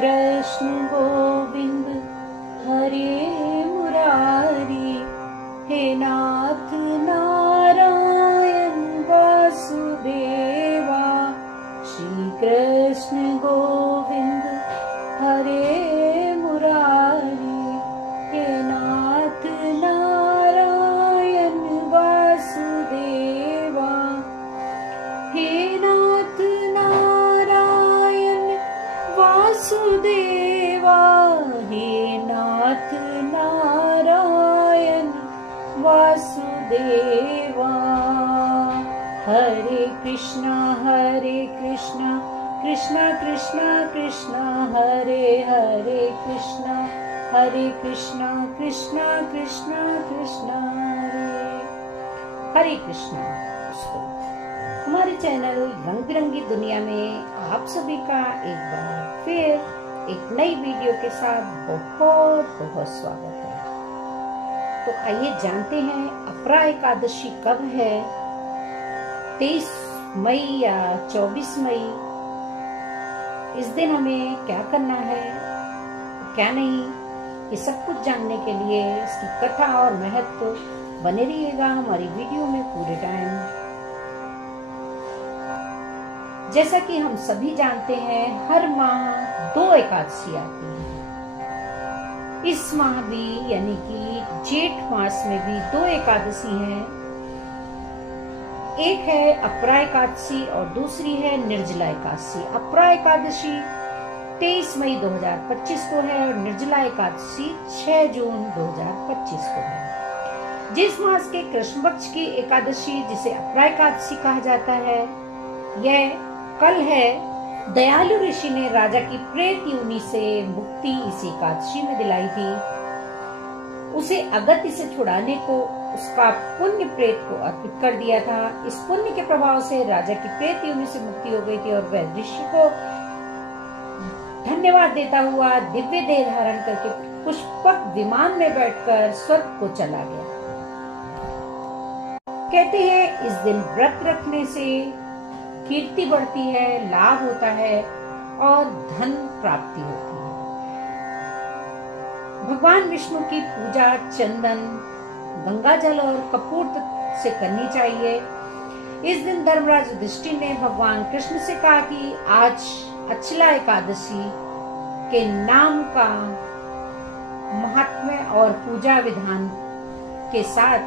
कृष्ण गोविंद हरे मुरारी, हे नाथ नारायण वासुदेवा। श्री कृष्ण गोविंद हरे मुरारी, हे नाथ नारायण वासुदेवा। हे नाथ नारायण वासुदेवा, हे नाथ नारायण वासुदेवा। हरे कृष्णा कृष्णा कृष्णा कृष्णा हरे हरे, हरे कृष्णा कृष्णा कृष्णा कृष्णा हरे कृष्णा। हमारे चैनल रंग बिरंगी दुनिया में आप सभी का एक बार फिर एक नई वीडियो के साथ बहुत बहुत स्वागत है। तो आइए जानते हैं अपरा एकादशी कब है। 23 मई या 24 मई। इस दिन हमें क्या करना है, क्या नहीं, ये सब कुछ जानने के लिए इसकी कथा और महत्व बने रहिएगा हमारी वीडियो में पूरे टाइम। जैसा कि हम सभी जानते हैं, हर माह 2 एकादशी आती है। इस माह भी यानी कि जेठ मास में भी 2 एकादशी हैं। एक है अपरा एकादशी और दूसरी है निर्जला एकादशी। अपरा एकादशी 23 मई 2025 को है और निर्जला एकादशी 6 जून 2025 को है। जिस मास के कृष्ण पक्ष की एकादशी, जिसे अपरा एकादशी कहा जाता है, यह कल है। दयालु ऋषि ने राजा की प्रेत योनि से मुक्ति इस एकादशी में दिलाई थी। उसे अगत्य से छुड़ाने को उसका पुण्य प्रेत को अर्पित कर दिया था। इस पुण्य के प्रभाव से राजा की प्रेत योनि से मुक्ति हो गई थी और वह ऋषि को धन्यवाद देता हुआ दिव्य देह धारण करके पुष्पक विमान में बैठकर स्वर्ग को चला गया। कहते हैं इस दिन व्रत रखने से कीर्ति बढ़ती है, लाभ होता है और धन प्राप्ति होती है। भगवान विष्णु की पूजा चंदन, गंगा जल और कपूर से करनी चाहिए। इस दिन धर्मराज युधिष्ठिर ने भगवान कृष्ण से कहा कि आज अचला एकादशी के नाम का महात्म्य और पूजा विधान के साथ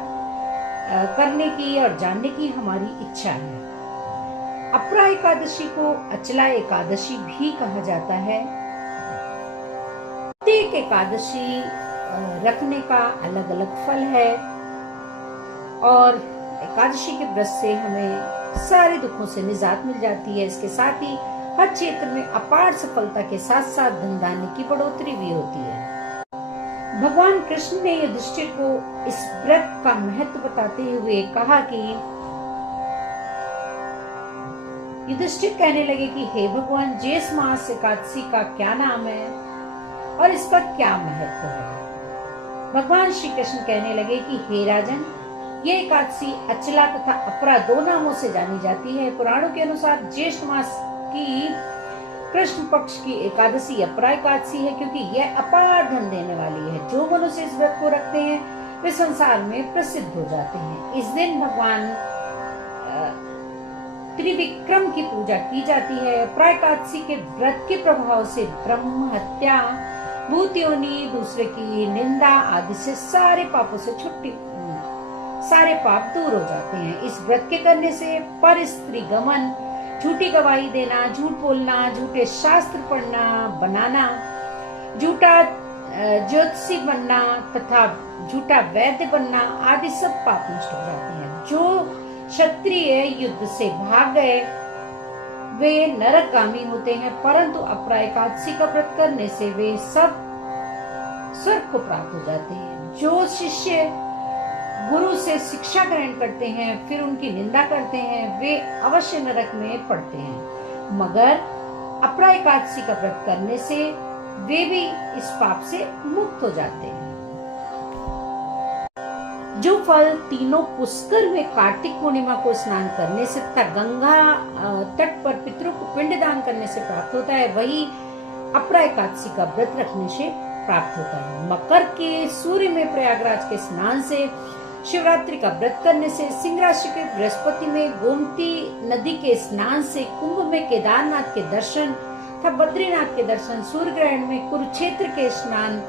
करने की और जानने की हमारी इच्छा है। अपरा एकादशी को अचला एकादशी भी कहा जाता है। प्रत्येक एकादशी रखने का अलग अलग फल है और एकादशी के व्रत से हमें सारे दुखों से निजात मिल जाती है। इसके साथ ही हर क्षेत्र में अपार सफलता के साथ साथ धन धान्य की बढ़ोतरी भी होती है। भगवान कृष्ण ने युधिष्ठिर को इस व्रत का महत्व बताते हुए कहा कि युधिष्ठिर कहने लगे कि हे भगवान, ज्येष्ठ मास एकादशी का क्या नाम है और इसका क्या महत्व है। भगवान श्री कृष्ण कहने लगे कि हे राजन, ये एकादशी अचला तथा अपरा 2 नामों से जानी जाती है। पुराणों के अनुसार ज्येष्ठ मास की कृष्ण पक्ष की एकादशी अपरा एकादशी है, क्योंकि यह अपार धन देने वाली है। जो मनुष्य इस व्रत को रखते हैं वे संसार में प्रसिद्ध हो जाते हैं। इस दिन भगवान त्रिविक्रम की पूजा की जाती है। अपरा एकादशी के व्रत के प्रभाव से ब्रह्म हत्या, भूत योनि, दूसरे की निंदा आदि से सारे पापों से सारे पाप दूर हो जाते हैं। इस व्रत के करने से पर स्त्री गमन, झूठी गवाही देना, झूठ बोलना, झूठे शास्त्र पढ़ना बनाना, झूठा ज्योतिषी बनना तथा झूठा वैद्य बनना आदि सब पाप नष्ट हो जाते हैं। जो क्षत्रिय युद्ध से भाग गए वे नरकगामी होते हैं, परंतु अपरा एकादशी का व्रत करने से वे सब स्वर्ग को प्राप्त हो जाते हैं। जो शिष्य गुरु से शिक्षा ग्रहण करते हैं फिर उनकी निंदा करते हैं, वे अवश्य नरक में पड़ते हैं। मगर अपरा एकादशी का व्रत करने से वे भी इस पाप से मुक्त हो जाते हैं। जो फल तीनों पुष्कर में कार्तिक पूर्णिमा को स्नान करने से तथा गंगा तट पर पितरों को पिंडदान करने से प्राप्त होता है, वही अपरा एकादशी का व्रत रखने से प्राप्त होता है। मकर के सूर्य में प्रयागराज के स्नान से, शिवरात्रि का व्रत करने से, सिंह राशि के बृहस्पति में गोमती नदी के स्नान से, कुंभ में केदारनाथ के दर्शन तथा बद्रीनाथ के दर्शन, सूर्य ग्रहण में कुरुक्षेत्र के स्नान,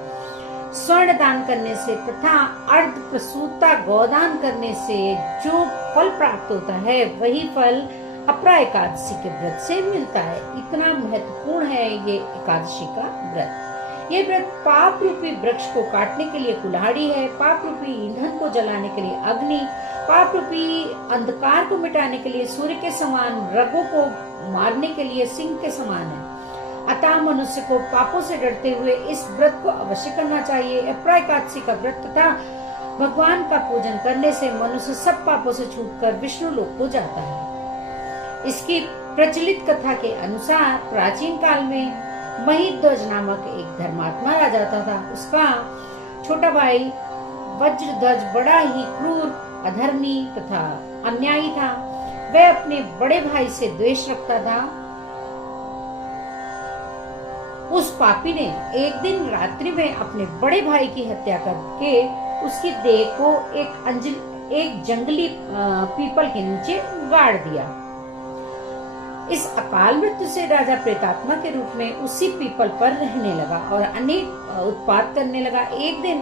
स्वर्ण दान करने से तथा अर्ध प्रसूता गोदान करने से जो फल प्राप्त होता है वही फल अपरा एकादशी के व्रत से मिलता है। इतना महत्वपूर्ण है ये एकादशी का व्रत। ये व्रत पाप रूपी वृक्ष को काटने के लिए कुल्हाड़ी है, पाप रूपी ईंधन को जलाने के लिए अग्नि, पाप रूपी अंधकार को मिटाने के लिए सूर्य के समान, रगों को मारने के लिए सिंह के समान है। अतः मनुष्य को पापों से डरते हुए इस व्रत को अवश्य करना चाहिए। अपरा एकादशी का व्रत तथा भगवान का पूजन करने से मनुष्य सब पापों से छूटकर विष्णु लोक को जाता है। इसकी प्रचलित कथा के अनुसार प्राचीन काल में महिध्वज नामक एक धर्मात्मा राजा था। उसका छोटा भाई वज्रध्वज बड़ा ही क्रूर, अधर्मी तथा अन्यायी था। वह अपने बड़े भाई से द्वेष रखता था। उस पापी ने एक दिन रात्रि में अपने बड़े भाई की हत्या करके उसकी देह को एक जंगली पीपल के नीचे गाड़ दिया। इस अकाल मृत्यु से राजा प्रेतात्मा के रूप में उसी पीपल पर रहने लगा और अनेक उत्पात करने लगा। एक दिन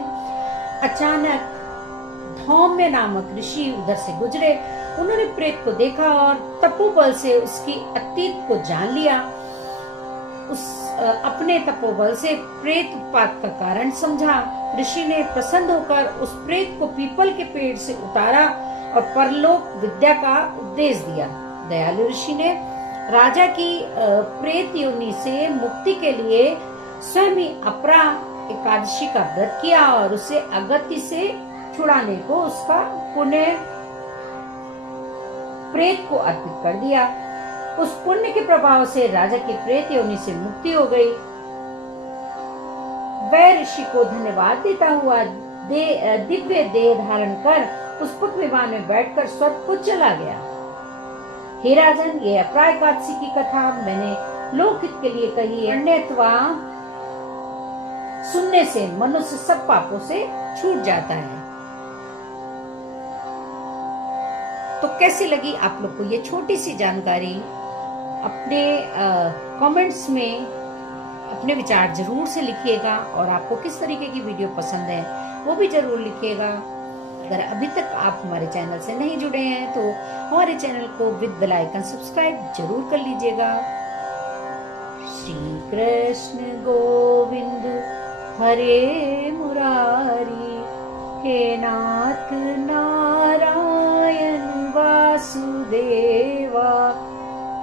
अचानक धौम्य नामक ऋषि उधर से गुजरे। उन्होंने प्रेत को देखा और तपोबल से उसकी अतीत को जान लिया। अपने तपोबल से प्रेत उत्पात का कारण समझा। ऋषि ने प्रसन्न होकर उस प्रेत को पीपल के पेड़ से उतारा और परलोक विद्या का उपदेश दिया। दयालु ऋषि ने राजा की प्रेत योनि से मुक्ति के लिए स्वयं ही अपरा एकादशी का व्रत किया और उसे अगति से छुड़ाने को उसका पुण्य प्रेत को अर्पित कर दिया। उस पुण्य के प्रभाव से राजा की प्रेत योनि से मुक्ति हो गई। वह ऋषि को धन्यवाद देता हुआ दिव्य देह धारण कर पुष्पक विमान में बैठकर स्वर्ग को चला गया। हे राजन, ये अपरा एकादशी की कथा मैंने लोकहित के लिए कही है। अन्यथा सुनने से मनुष्य सब पापों से छूट जाता है। तो कैसी लगी आप लोग को ये छोटी सी जानकारी? अपने कमेंट्स में अपने विचार जरूर से लिखिएगा और आपको किस तरीके की वीडियो पसंद है वो भी जरूर लिखिएगा। अगर अभी तक आप हमारे चैनल से नहीं जुड़े हैं तो हमारे चैनल को विद बेल आइकन सब्सक्राइब जरूर कर लीजिएगा। श्री कृष्ण गोविंद हरे मुरारी, हे नाथ नारायण वासुदेवा।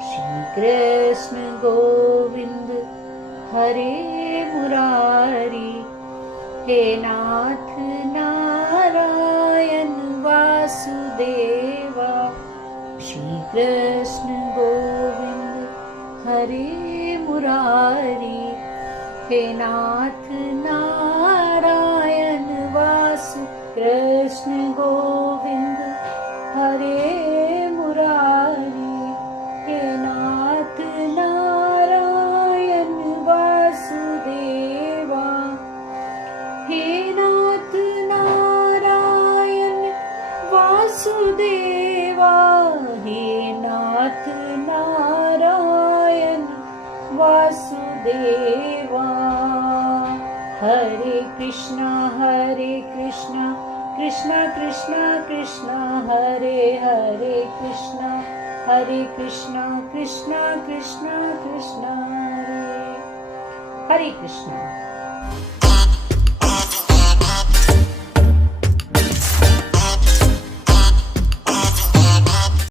श्री कृष्ण गोविंद हरे मुरारी, हे नाथ नारायण वासुदेवा। श्री कृष्ण गोविंद हरे मुरारी, हे नाथ नारायण वासु। कृष्ण गोविंद हरे मुरारी, हे नाथ नारायण वासुदेवा। हे नाथ नारायण वासुदेवा, हे नाथ नारायण वासुदेवा। हरे कृष्णा कृष्णा कृष्णा कृष्णा हरे हरे, कृष्णा हरे कृष्णा कृष्णा कृष्णा कृष्णा हरे हरे कृष्णा।